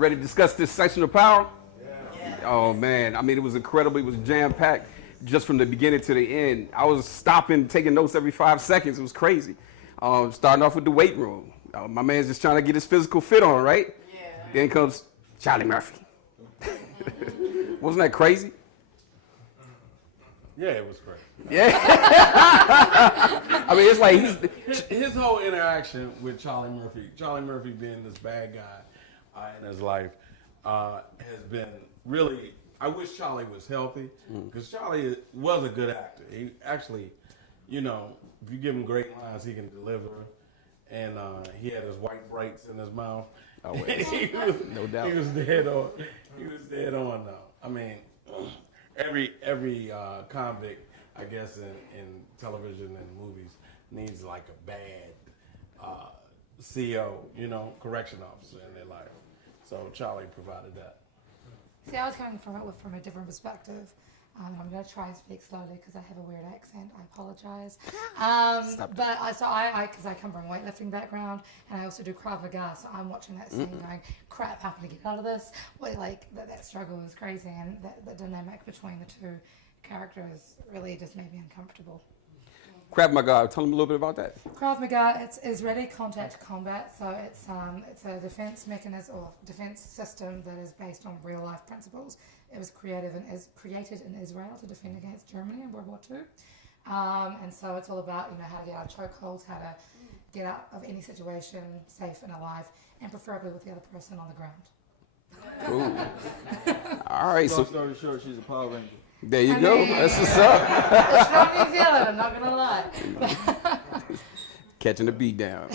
Ready to discuss this section of power? Yeah. Oh man, I mean it was incredible. It was jam packed, just from the beginning to the end. I was stopping, taking notes every 5 seconds. It was crazy. Starting off with the weight room. My man's just trying to get his physical fit on, right? Yeah. Then comes Charlie Murphy. Wasn't that crazy? Yeah, it was crazy. Yeah. I mean, it's like his whole interaction with Charlie Murphy being this bad guy in his life, has been really. I wish Charlie was healthy because Charlie was a good actor. He actually, you know, if you give him great lines, he can deliver. And he had his white brights in his mouth. Oh, no doubt. He was dead on. He was dead on though. I mean, every convict, I guess, in television and movies needs like a bad CO, you know, correction officer in their life. So Charlie provided that. See, I was coming from it from a different perspective. I'm going to try and speak slowly because I have a weird accent. I apologize. But because I come from a weightlifting background and I also do Krav Maga, so I'm watching that scene going, crap, how can I get out of this? Well, like that struggle is crazy, and that dynamic between the two characters really just made me uncomfortable. Krav Maga, tell them a little bit about that. Krav Maga, it's Israeli contact combat, so it's a defense mechanism or defense system that is based on real life principles. It was created in Israel to defend against Germany in World War II, and so it's all about how to get out of chokeholds, how to get out of any situation safe and alive, and preferably with the other person on the ground. Cool. All right, Long story short, she's a Power Ranger. There you go. That's what's up. It's from New Zealand, I'm not gonna lie. Catching the beat down.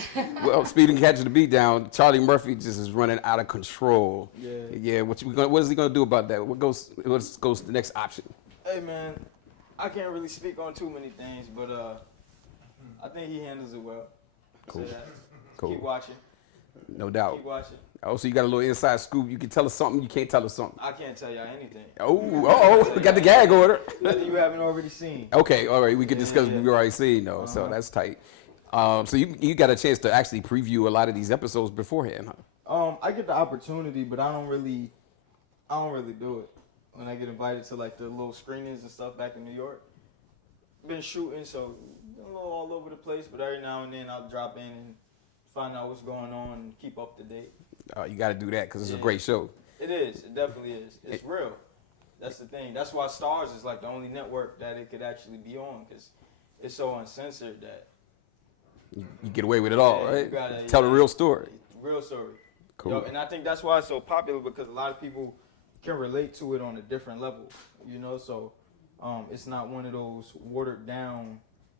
Well, speaking of catching the beat down, Charlie Murphy just is running out of control. Yeah. What is he gonna do about that? What goes to the next option? Hey man, I can't really speak on too many things, but I think he handles it well. Cool. So Cool. Keep watching. No doubt. Keep watching. Oh, so you got a little inside scoop. You can tell us something. You can't tell us something. I can't tell y'all anything. Oh, we got the gag order. Nothing you haven't already seen. Okay, all right. We can discuss what we already seen, though. So that's tight. So you got a chance to actually preview a lot of these episodes beforehand, huh? I get the opportunity, but I don't really do it when I get invited to like the little screenings and stuff back in New York. Been shooting, so a little all over the place, but every now and then I'll drop in and find out what's going on and keep up to date. You got to do that because it's a great show. It is. It definitely is. It's real. That's the thing. That's why Starz is like the only network that it could actually be on, because it's so uncensored that you get away with it all, right? Tell the real story. Real story. Cool. Yo, and I think that's why it's so popular, because a lot of people can relate to it on a different level, so it's not one of those watered down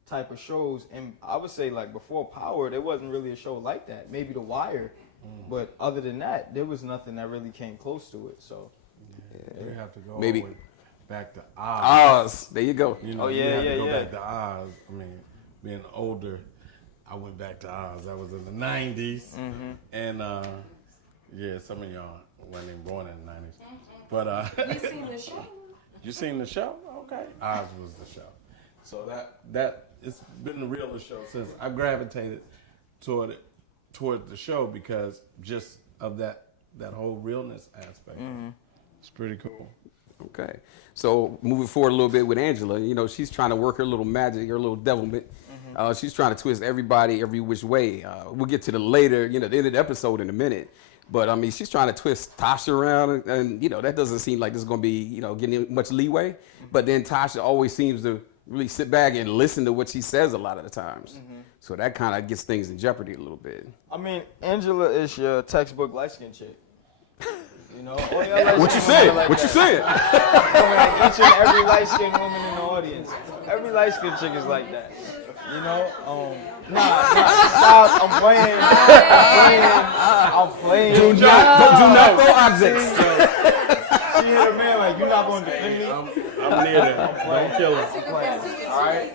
type of shows. And I would say like before Power, there wasn't really a show like that. Maybe The Wire, but other than that, there was nothing that really came close to it. So you have to go maybe back to Oz. There you go. You have to go back to Oz. I mean, being older, I went back to Oz. That was in the 90s. And some of y'all weren't even born in the 90s. But You seen the show? You seen the show? Okay. Oz was the show. So that it's been the realest show since I gravitated toward the show because just of that whole realness aspect. It's pretty cool. Okay. So moving forward a little bit with Angela, she's trying to work her little magic, her little devilment. She's trying to twist everybody every which way. We'll get to the later, the end of the episode in a minute. But, I mean, she's trying to twist Tasha around, and that doesn't seem like this is going to be, getting much leeway. But then Tasha always seems to really sit back and listen to what she says a lot of the times. So that kind of gets things in jeopardy a little bit. I mean, Angela is your textbook light-skinned chick. What you saying? What you saying? Each and every light-skinned woman in the audience. Every light-skinned chick is like that. Stop. I'm playing. Do not throw objects. She hit her man like, you're not going to defend me? I'm near that. Don't kill her. All right?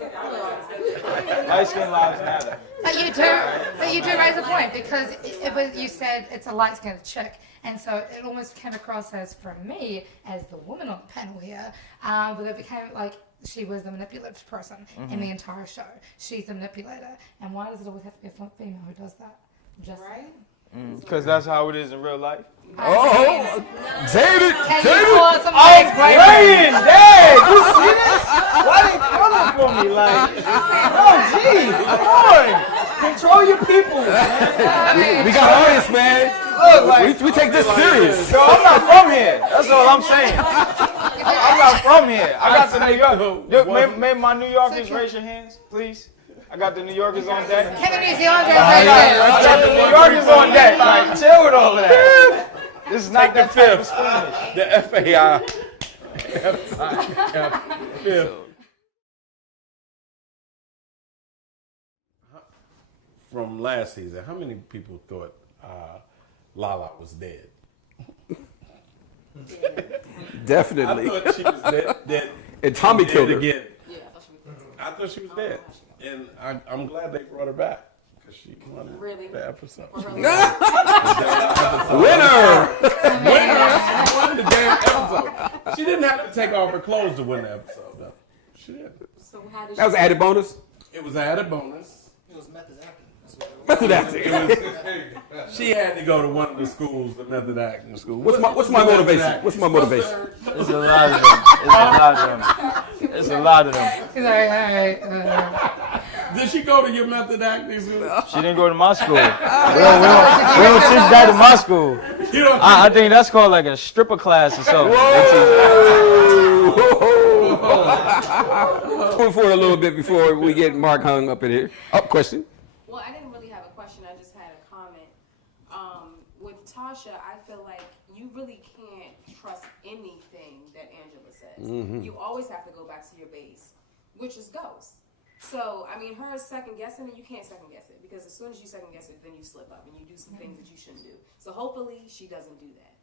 Light-skinned lives matter. But you do raise a point, because you said it's a light-skinned chick, and so it almost came across as, for me, as the woman on the panel here, but it became like she was the manipulative person in the entire show. She's the manipulator, and why does it always have to be a female who does that? Just right? Because that's how it is in real life. Oh, David. Can you call some legs, please? Ryan, dang, you see this? Why they coming for me? Like, oh, gee, come on. Control your people. We got audience, man. Look, like, We take this serious. yo, I'm not from here. That's all I'm saying. I'm not from here. I got the New York. Yo, may my New Yorkers raise your hands, please? I got the New Yorkers on deck. Can the New Zealanders I raise got the New Yorkers on deck. Like, chill with all of that. This is not Take the that type of fifth. squeamish. The FAI. Fifth. From last season, how many people thought Lala was dead? Definitely. I thought she was dead. And Tommy killed her. Again. I thought she was dead. And I'm glad they brought her back. Because she won the episode. Winner! She won the damn episode. She didn't have to take off her clothes to win the episode, though. She didn't. So how did That was added bonus. It was an added bonus. It was method acting. That's what Method acting. She had to go to one of the schools, the method acting school. What's my motivation? What's my motivation? It's a lot of them. It's a lot of them. He's like, all right. Did she go to your method acting school? She didn't go to my school. We don't teach that in my school. You don't I think that's called like a stripper class or something. Move forward a little bit before we get Mark hung up in here. Up question. Well, I didn't really have a question. I just had a comment. With Tasha, I feel like you really can't trust anything that Angela says. You always have to go back to your base, which is ghosts. So, I mean, her second guessing it, you can't second guess it because as soon as you second guess it, then you slip up and you do some things that you shouldn't do. So hopefully she doesn't do that.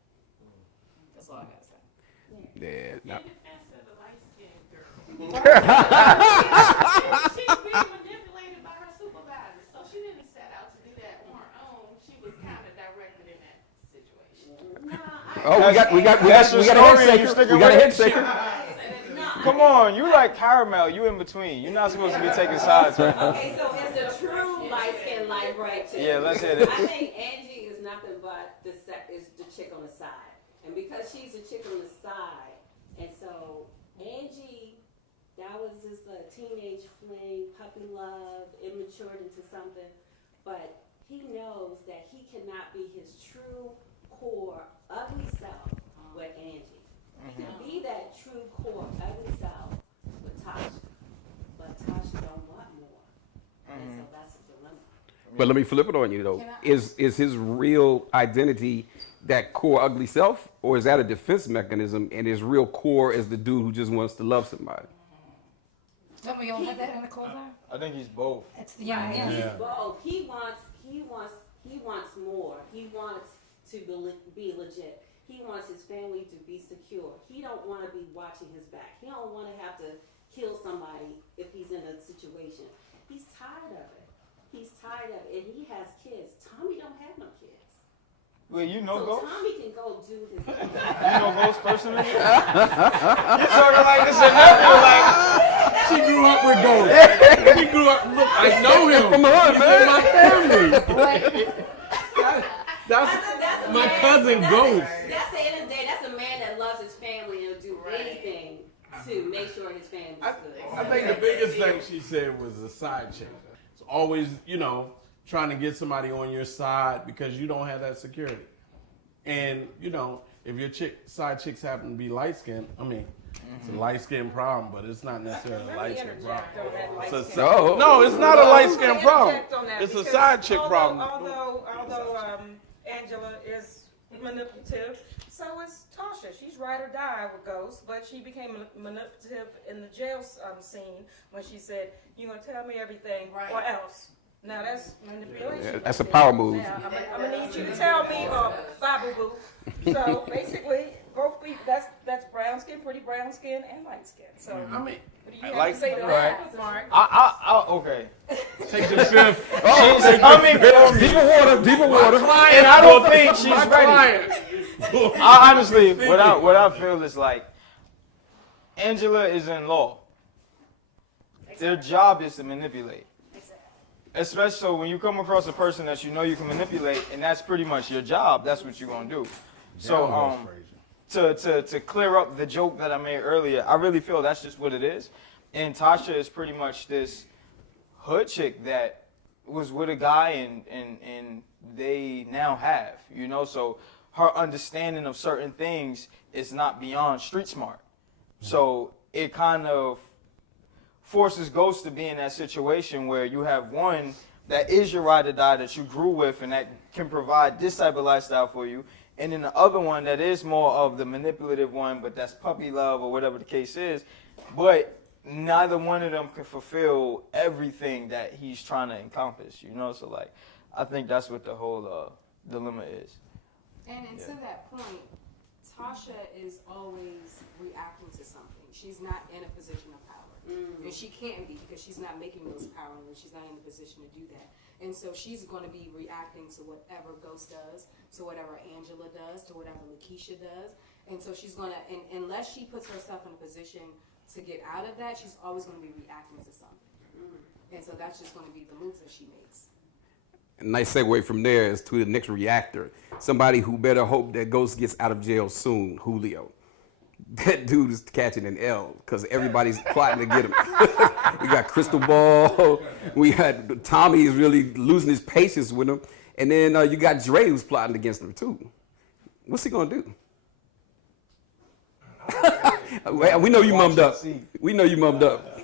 That's all I gotta say. Yeah. No. She's being manipulated by her supervisor, so she didn't set out to do that on her own. She was kind of directed in that situation. Oh, we got a head shaker. We got a head shaker. Come on, you like caramel. You in between. You're not supposed to be taking sides right now. Okay, so it's a true light-skinned light right too. Yeah, let's hit it. I think Angie is nothing but is the chick on the side. And because she's the chick on the side, and so Angie, that was just a teenage fling, puppy love, immatured into something. But he knows that he cannot be his true core, ugly self with Angie. He can be that true core, ugly self with Tasha. But Tasha don't want more. And so that's a dilemma. But let me flip it on you though. Is his real identity that core ugly self, or is that a defense mechanism? And his real core is the dude who just wants to love somebody. Don't we all have that in the core though? I think he's both. It's the young man. He's both. He wants more. He wants to be legit. He wants his family to be secure. He don't want to be watching his back. He don't want to have to kill somebody if he's in a situation. He's tired of it. He's tired of it. And he has kids. Tommy don't have no kids. Wait, you know So Ghost? Tommy can go do his thing. You know Ghost personally? You're talking like this a nephew, like She grew up with Ghost. She grew up. Look, I know him. From the hood, man. My family. That's my cousin Ghost. That's the end of the day. That's a man that loves his family and will do anything to make sure his family's good. I think the biggest thing she said was a side chick. It's always, trying to get somebody on your side because you don't have that security. And, if your side chicks happen to be light skinned, it's a light skinned problem, but it's not necessarily a light skinned problem. No, it's not a light skinned problem. It's a side chick problem. Although Angela is manipulative, so is Tasha. She's ride or die with Ghost, but she became manipulative in the jail scene when she said, "You're gonna tell me everything, or else." Now that's manipulation. Yeah, that's a power move. Now, I'm gonna need you to tell me, or bye boo boo. So basically, both people. That's brown skin, pretty brown skin, and light skin. So what do you have to say to that, Mark? Okay. Take the fifth. She's coming for me. Deeper water. And I don't think she's ready. I honestly, what I feel is like, Angela is in law. Their job is to manipulate. Especially so when you come across a person that you know you can manipulate, and that's pretty much your job, that's what you're going to do. So to clear up the joke that I made earlier, I really feel that's just what it is. And Tasha is pretty much this hood chick that was with a guy and they now have, so her understanding of certain things is not beyond street smart. So it kind of forces Ghost to be in that situation where you have one that is your ride or die that you grew with and that can provide this type of lifestyle for you, and then the other one that is more of the manipulative one, but that's puppy love or whatever the case is, but neither one of them can fulfill everything that he's trying to encompass, so like I think that's what the whole dilemma is. And to that point, Tasha is always reacting to something. She's not in a position of power. And she can't be because she's not making those power moves. She's not in a position to do that. And so she's going to be reacting to whatever Ghost does, to whatever Angela does, to whatever Lakeisha does. And so she's going to, unless she puts herself in a position to get out of that, she's always going to be reacting to something. And so that's just going to be the moves that she makes. A nice segue from there is to the next reactor. Somebody who better hope that Ghost gets out of jail soon, Julio. That dude is catching an L because everybody's plotting to get him. We got Crystal Ball. We had Tommy is really losing his patience with him. And then you got Dre who's plotting against him too. What's he going to do? We know you mummed up. We know you mummed up.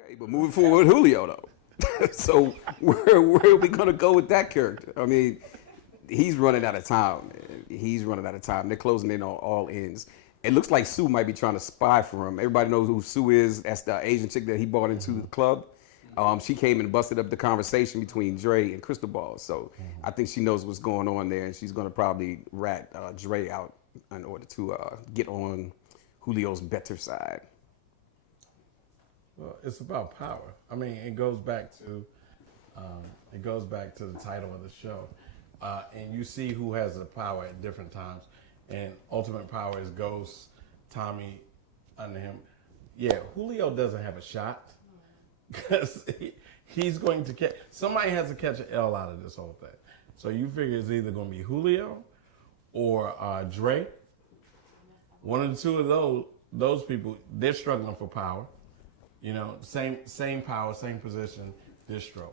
Okay, but moving forward with Julio though. So where are we gonna go with that character? I mean, he's running out of time. Man. He's running out of time. They're closing in on all ends. It looks like Sue might be trying to spy for him. Everybody knows who Sue is. That's the Asian chick that he brought into the club. She came and busted up the conversation between Dre and Crystal Ball. So I think she knows what's going on there, and she's gonna probably rat Dre out in order to get on Julio's better side. Well, it's about power. I mean, it goes back to the title of the show, and you see who has the power at different times. And ultimate power is Ghost, Tommy, under him. Yeah, Julio doesn't have a shot because he's going to catch. Somebody has to catch an L out of this whole thing. So you figure it's either going to be Julio or Dre. One of the two of those people, they're struggling for power. Same power, same position, distro.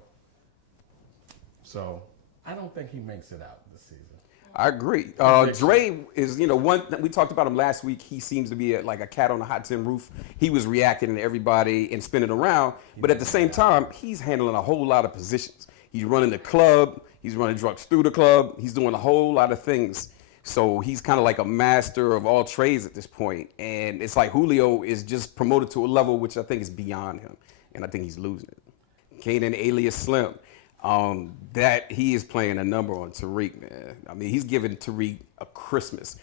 So I don't think he makes it out this season. I agree. Dre is, one, we talked about him last week. He seems to be like a cat on a hot tin roof. He was reacting to everybody and spinning around. But at the same time, he's handling a whole lot of positions. He's running the club. He's running drugs through the club. He's doing a whole lot of things. So he's kind of like a master of all trades at this point. And it's like Julio is just promoted to a level which I think is beyond him. And I think he's losing it. Kanan alias Slim. That he is playing a number on Tariq, man. I mean, he's giving Tariq a Christmas.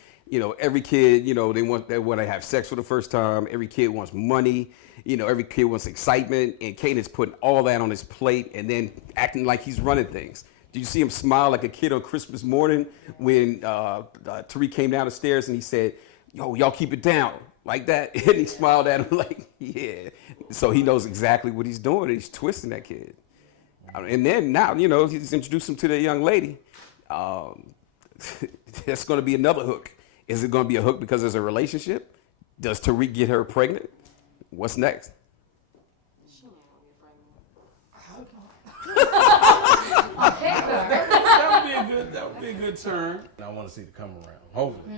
Every kid, they want to have sex for the first time. Every kid wants money. Every kid wants excitement. And Kanan's putting all that on his plate and then acting like he's running things. Did you see him smile like a kid on Christmas morning when Tariq came down the stairs and he said, "Yo, y'all keep it down," like that? And he smiled at him like, yeah. So he knows exactly what he's doing. He's twisting that kid. And then now, he's introduced him to the young lady. That's going to be another hook. Is it going to be a hook because there's a relationship? Does Tariq get her pregnant? What's next? She ain't gonna get pregnant. I hope not. That would be a good turn. I want to see it come around. Hopefully.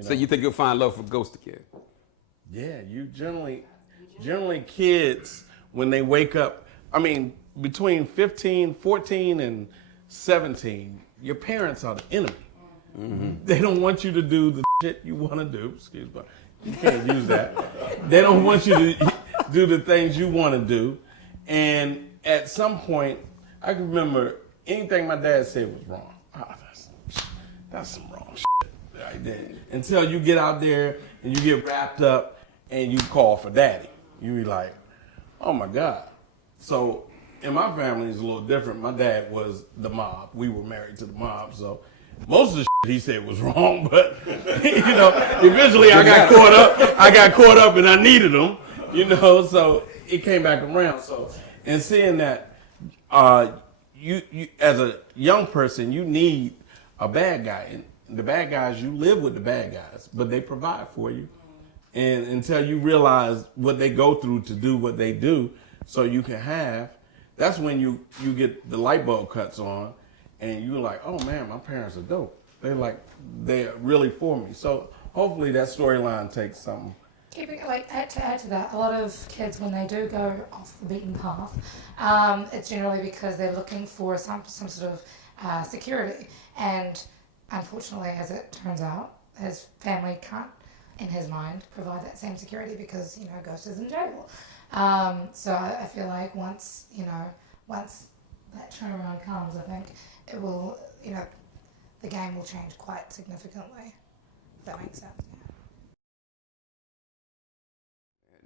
So you think you'll find love for Ghost again? Yeah, you generally kids, when they wake up, I mean, between 14 and 17, your parents are the enemy. Mm-hmm. They don't want you to do the shit you want to do. Excuse me. You can't use that. They don't want you to do the things you want to do. And at some point, I can remember anything my dad said was wrong. Oh, that's some wrong shit right there. Until you get out there and you get wrapped up and you call for daddy. You be like, oh my God. So in my family, it's a little different. My dad was the mob. We were married to the mob. So most of the shit he said was wrong, but eventually I got caught up. I got caught up and I needed him, so it came back around. So, and seeing that you as a young person, you need a bad guy, and the bad guys, you live with the bad guys, but they provide for you, and until you realize what they go through to do what they do, so you can have. That's when you get the light bulb cuts on, and you're like, oh man, my parents are dope. They're really for me. So hopefully that storyline takes something. Add to that, a lot of kids, when they do go off the beaten path, it's generally because they're looking for some sort of security. And unfortunately, as it turns out, his family can't, in his mind, provide that same security because, Ghost is in jail. So I feel like once that turnaround comes, I think it will, the game will change quite significantly. If that makes sense.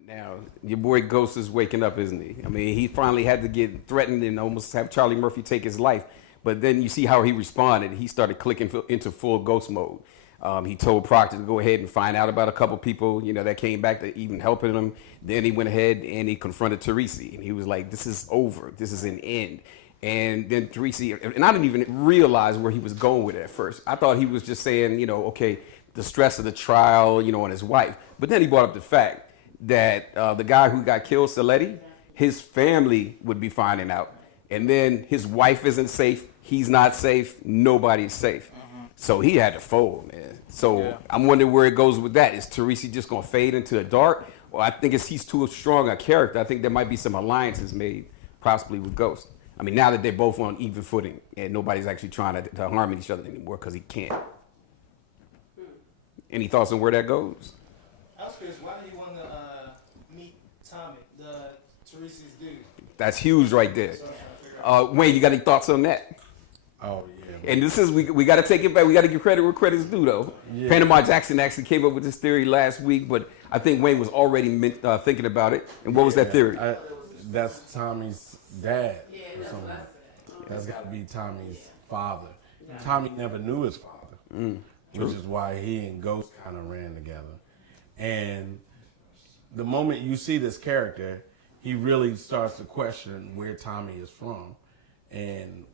Now, your boy Ghost is waking up, isn't he? I mean, he finally had to get threatened and almost have Charlie Murphy take his life. But then you see how he responded. He started clicking into full Ghost mode. He told Proctor to go ahead and find out about a couple people, that came back to even helping him. Then he went ahead and he confronted Teresi. And he was like, this is over. This is an end. And then Teresi, and I didn't even realize where he was going with it at first. I thought he was just saying, okay, the stress of the trial, on his wife. But then he brought up the fact that the guy who got killed, Saletti, his family would be finding out. And then his wife isn't safe. He's not safe. Nobody's safe. So he had to fold, man. So I'm wondering where it goes with that. Is Teresi just going to fade into the dark? Or I think he's too strong a character. I think there might be some alliances made, possibly with Ghost. I mean, now that they're both on even footing and nobody's actually trying to harm each other anymore because he can't. Any thoughts on where that goes? I was curious, why did you want to meet Tommy, the Teresi's dude? That's huge right there. Wayne, you got any thoughts on that? Oh, yeah. And this is, we got to take it back. We got to give credit where credit's due, though. Yeah. Panama Jackson actually came up with this theory last week, but I think Wayne was already thinking about it. And what was that theory? That's Tommy's dad. That's got to be Tommy's father. Tommy never knew his father, which is why he and Ghost kind of ran together. And the moment you see this character, he really starts to question where Tommy is from and,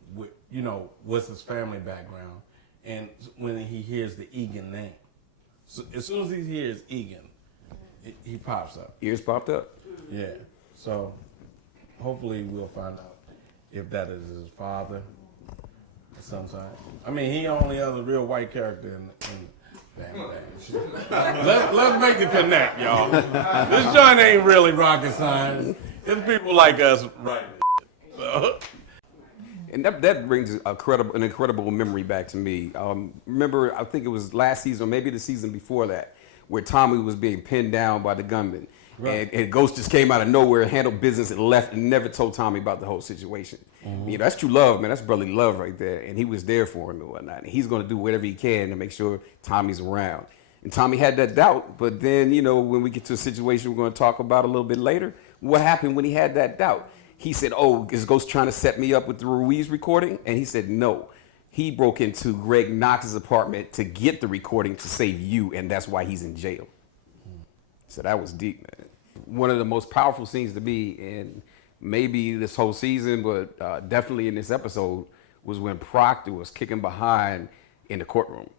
what's his family background. And when he hears the Egan name. So as soon as he hears Egan, he pops up. Ears popped up. Yeah. So hopefully we'll find out if that is his father sometime. I mean, he only other real white character in Let's make the connect, y'all. This joint ain't really rocket science. It's people like us writing. So. And that brings an incredible memory back to me. Remember, I think it was last season, or maybe the season before that, where Tommy was being pinned down by the gunman. Right. And Ghost just came out of nowhere, handled business, and left, and never told Tommy about the whole situation. That's true love, man. That's brotherly love right there. And he was there for him and whatnot. And he's going to do whatever he can to make sure Tommy's around. And Tommy had that doubt. But then, when we get to a situation we're going to talk about a little bit later, what happened when he had that doubt? He said, oh, is Ghost trying to set me up with the Ruiz recording? And he said, no. He broke into Greg Knox's apartment to get the recording to save you, and that's why he's in jail. So that was deep, man. One of the most powerful scenes to me in maybe this whole season, but definitely in this episode, was when Proctor was kicking behind in the courtroom.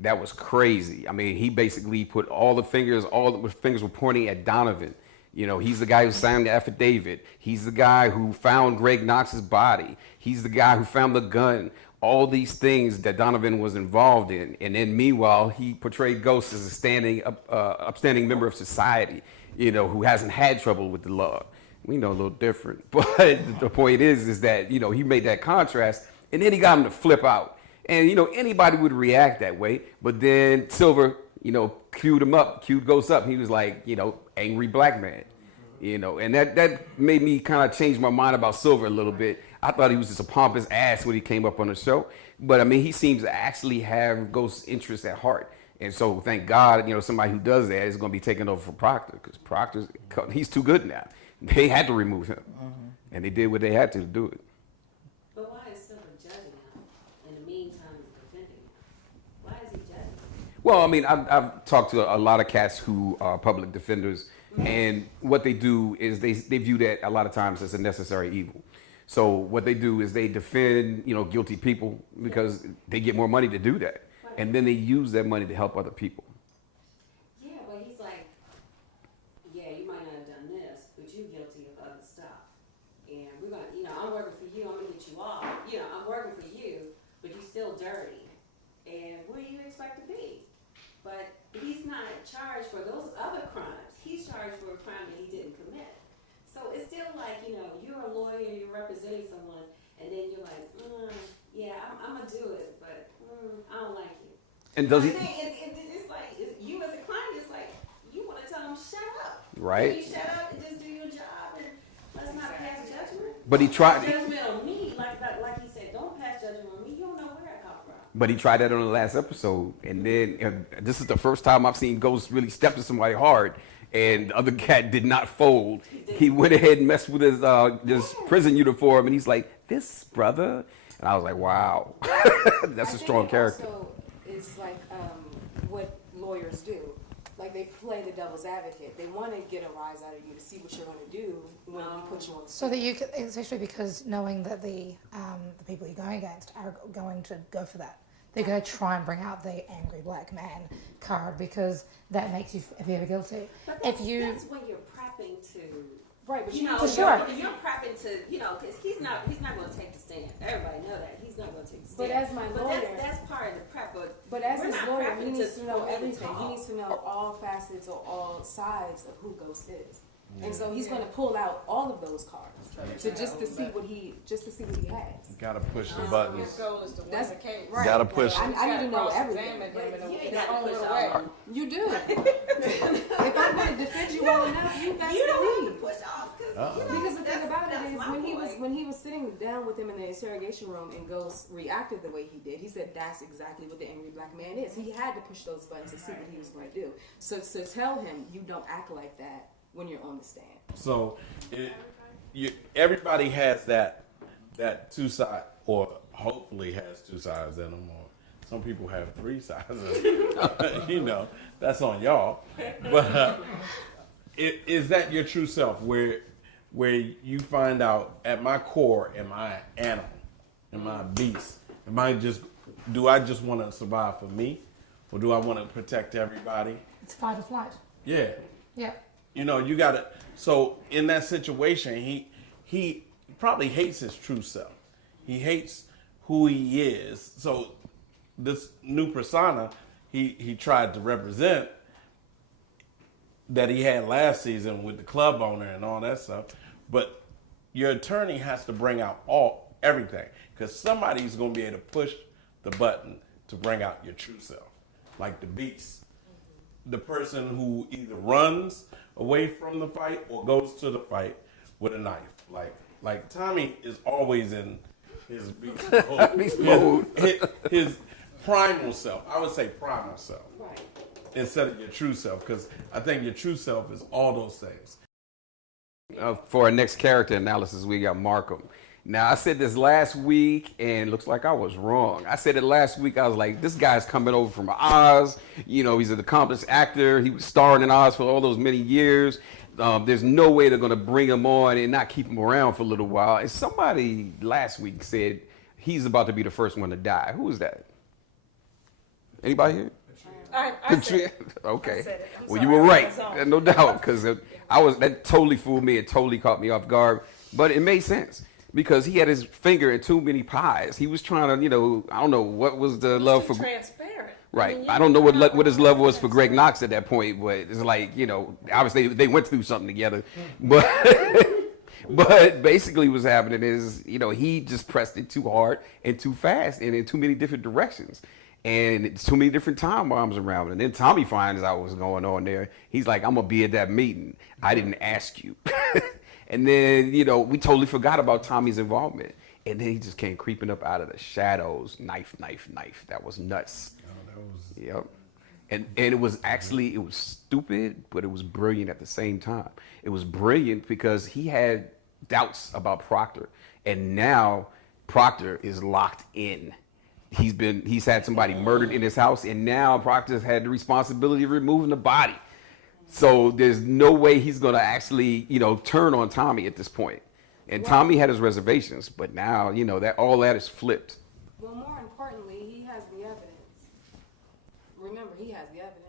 That was crazy. I mean, he basically put all the fingers were pointing at Donovan. He's the guy who signed the affidavit. He's the guy who found Greg Knox's body. He's the guy who found the gun. All these things that Donovan was involved in. And then meanwhile, he portrayed Ghost as a upstanding member of society, who hasn't had trouble with the law. We know a little different. But the point is that, he made that contrast, and then he got him to flip out. And, anybody would react that way. But then Silver, queued Ghost up. He was like, angry black man, and that made me kind of change my mind about Silver a little bit. I thought he was just a pompous ass when he came up on the show. But I mean, he seems to actually have Ghost's interests at heart. And so thank God, somebody who does that is going to be taking over for Proctor, because he's too good now. They had to remove him. And they did what they had to do it. But why is Silver judging him? In the meantime, he's defending him. Why is he judging him? Well, I mean, I've talked to a lot of cats who are public defenders, and what they do is they view that a lot of times as a necessary evil. So what they do is they defend, guilty people because they get more money to do that. And then they use that money to help other people. Yeah, but he's like, yeah, you might not have done this, but you're guilty of other stuff. And we're going to, I'm working for you, I'm going to get you off. I'm working for you, but you're still dirty. And what do you expect to be? But he's not charged for those other crimes. He's charged for a crime that he didn't commit. So it's still like, you're a lawyer, you're representing someone, and then you're like, yeah, I'm going to do it, but I don't like you. And does he? It's like, you as a client, it's like, you want to tell him, shut up. Right. Can you shut up and just do your job and let's not pass judgment? But he tried. Pass judgment on me, like he said, don't pass judgment on me. You don't know where I come from. But he tried that on the last episode, and then this is the first time I've seen Ghost really step to somebody hard, and the other cat did not fold. He went ahead and messed with his prison uniform, and he's like, "This brother," and I was like, "Wow, that's a strong character." Also, it's like what lawyers do. Like they play the devil's advocate. They want to get a rise out of you to see what you're going to do when you put you on the So that you could, especially because knowing that the people you're going against are going to go for that. They're going to try and bring out the angry black man card because that makes you feel guilty. But If you that's when you're prepping to, right, but For sure. you're prepping to, because he's not going to take the stand. Everybody know that he's not going to take the stand. But as my lawyer, that's part of the prep. but as we're his not lawyer, prepping he needs to know for him everything. He talk. needs to know all facets or all sides of who Ghost is. And so he's going to pull out all of those cards just to see what he has. Gotta push the His buttons. goal is to win That's the case. right. Gotta push. I need to know everything. Cross-examine him in You ain't his got to own push little all way. of them. You do. If I'm going to defend you well enough, you best You don't believe. have to push off Because the thing about it is, my when he was sitting down with him in the interrogation room and Ghost reacted the way he did, he said that's exactly what the angry black man is. He had to push those buttons to see what he was going to do. So tell him you don't act like that when you're on the stand. So everybody has that two side, or hopefully has two sides in them, or some people have three sides. That's on y'all. But is that your true self, where you find out at my core, am I an animal? Am I a beast? Do I just want to survive for me, or do I want to protect everybody? it's fight or flight. Yeah. Yeah. You gotta. So in that situation, he probably hates his true self. He hates who he is. So this new persona he tried to represent that he had last season with the club owner and all that stuff. But your attorney has to bring out everything, because somebody's gonna be able to push the button to bring out your true self, like the beast. The person who either runs away from the fight or goes to the fight with a knife. Like Tommy is always in his beast mode. Beast mode. His primal self. I would say primal self. Right. Instead of your true self, because I think your true self is all those things. For our next character analysis, we got Markham. Now, I said this last week, and looks like I was wrong. I said it last week. I was like, this guy's coming over from Oz. He's an accomplished actor. He was starring in Oz for all those many years. There's no way they're going to bring him on and not keep him around for a little while. And somebody last week said he's about to be the first one to die. Who was that? Anybody here? I said it. Okay. I said it. I'm Well, sorry, you were I right, was on. no doubt, because that totally fooled me. It totally caught me off guard, but it made sense because he had his finger in too many pies. He was trying to, I don't know what was the love for. Transparent. Right. mean, I don't know what his love was for Greg transparent. Knox at that point, but it's like, obviously they went through something together, but. But basically what's happening is, he just pressed it too hard and too fast and in too many different directions. And it's too many different time bombs around. And then Tommy finds out what's going on there. He's like, I'm going to be at that meeting. I didn't ask you. And then, we totally forgot about Tommy's involvement. And then he just came creeping up out of the shadows. Knife. That was nuts. Yep. And it was stupid, but it was brilliant at the same time. It was brilliant because he had doubts about Proctor. And now Proctor is locked in. He's had somebody murdered in his house, and now Proctor's had the responsibility of removing the body. So there's no way he's gonna actually, turn on Tommy at this point. And Tommy had his reservations, but now, you know, that all that is flipped. Well, more importantly, he has the evidence. Remember, he has the evidence.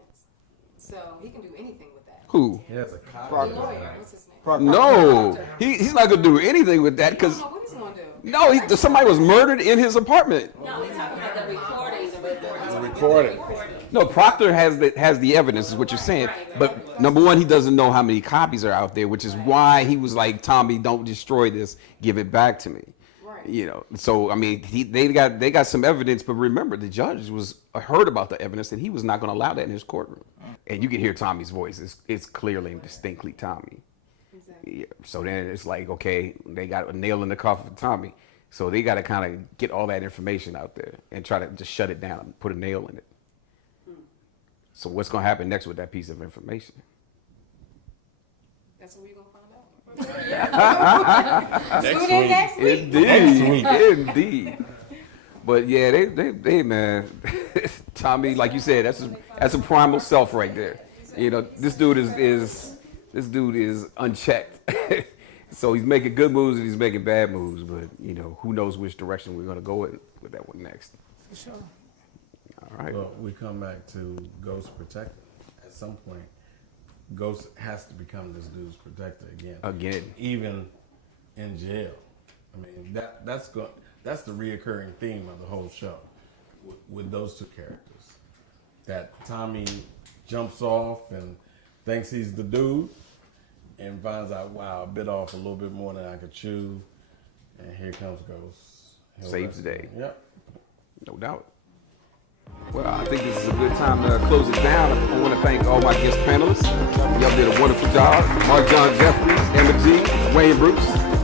So he can do anything with that. Who? He has a copy. The of lawyer, that. what's his name? No, he's not gonna do anything with that I don't because know what he's going to do. no, somebody was murdered in his apartment. No, we're talking about the recording, The recording. No, Proctor has the evidence, is what you're saying. But number one, he doesn't know how many copies are out there, which is why he was like, Tommy, don't destroy this, give it back to me. Right. You know, so I mean, they got some evidence, but remember, the judge was heard about the evidence, and he was not going to allow that in his courtroom. And you can hear Tommy's voice; it's clearly and distinctly Tommy. Exactly. Yeah, so then it's like, okay, they got a nail in the coffin for Tommy, so they got to kind of get all that information out there and try to just shut it down and put a nail in it. So what's going to happen next with that piece of information? That's what we're going to find out. Next Tune in week. next week. Indeed. But yeah, they man, Tommy, like you said, that's a primal self right there. You know, this dude is unchecked. So he's making good moves and he's making bad moves, but you know, who knows which direction we're gonna go with that one next. For sure. All right. Well, we come back to Ghost Protector. At some point, Ghost has to become this dude's protector again. Even in jail. I mean, that's the reoccurring theme of the whole show with those two characters. That Tommy jumps off and thinks he's the dude and finds out, wow, I bit off a little bit more than I could chew. And here comes Ghost. He'll Saves the rescue day. him. Yep. No doubt. Well, I think this is a good time to close it down. I want to thank all my guest panelists. Y'all did a wonderful job. Marc, John, Jefferies, Emma G, Wayne Bruce.